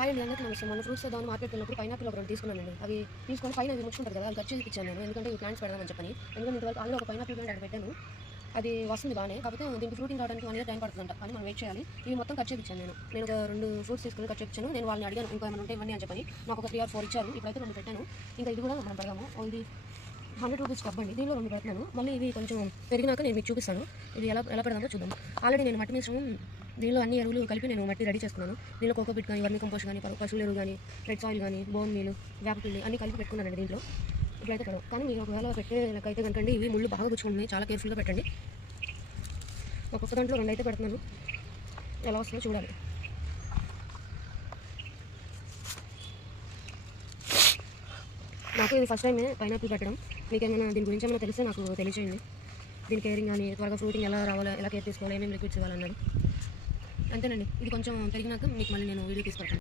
Hi అండి అందరికీ నమస్తే మన ఫ్రూట్స్ దాని మార్కెట్ వెళ్ళినప్పుడు పైనాపిల్ ఒక రెండు తీసుకున్నానండి. అవి తీసుకొని పైన అవి ముచ్చుకుంటారు కదా అది ఖర్చు చేసి ఇచ్చాను నేను. ఎందుకంటే ఈ ప్లాంట్స్ పెడదామని చెప్పని. ఎందుకంటే ఇంతవరకు ఆల్రెడీ ఒక పైనాపిల్ ప్లాంట్ అక్కడ పెట్టాను అది వస్తుంది బాగానే. కాకపోతే దీనికి ఫ్రూటింగ్ రావడానికి వన్ ఇయర్ టైం పడుతుందంట. అని మనం వెయిట్ చేయాలి. ఇవి మొత్తం ఖర్చు చేయించాను నేను. నేను ఒక రెండు ఫ్రూట్స్ తీసుకొని ఖర్చు చేయించాను నేను వాళ్ళని అడిగాను ఇంకా ఏమైనా ఉంటే ఇవ్వండి అని చెప్పని. నాకు ఒక త్రీ ఆర్ ఫోర్ ఇచ్చారు. ఇప్పుడైతే రెండు పెట్టాను. ఇంకా ఇది కూడా మనం పెడదాము. ఇది హండ్రెడ్ రూపీస్ టబ్ అండి. దీనిలో రెండు పెడుతున్నాను మళ్ళీ ఇవి కొంచెం పెరిగినాక నేను మీకు చూపిస్తాను. ఇది ఎలా ఎలా పెడదామో చూద్దాం. ఆల్రెడీ నేను మట్టి మిశ్రమం దీనిలో అన్ని ఎరువులు కలిపి నేను మట్టి రెడీ చేసుకున్నాను. దీనిలో కోకోపిట్ కానీ వర్మి కంపోస్ట్ కానీ పశువుల ఎరువు కానీ రెడ్ సాయిల్ కానీ బోన్ మీలు వేపపిల్లి అన్ని కలిపి పెట్టుకున్నానండి దీంట్లో. ఇట్లయితే పెడదాం కానీ మీరు ఒకవేళ పెట్టే లెక్కైతే కనుకండి ఇవి ముళ్ళు బాగా గుచ్చుకుంటుంది చాలా కేర్ఫుల్గా పెట్టండి. ఒక్కొక్క దాంట్లో రెండు అయితే పెడుతున్నాను. ఎలా వస్తుందో చూడాలి. నాకు ఇది ఫస్ట్ టైమే పైనాపిల్ పెట్టడం. మీకు ఏమైనా దీని గురించి ఏమైనా తెలిస్తే నాకు తెలియచేయండి. దీని కేరింగ్ కానీ త్వరగా ఫ్రూటింగ్ ఎలా రావాలో ఎలా కేర్ తీసుకోవాలి ఏమేమి లిక్విడ్స్ ఇవ్వాలన్నది అంతేనండి. ఇది కొంచెం పెరిగినాక మీకు మళ్ళీ నేను వీడియో తీసుకుంటాను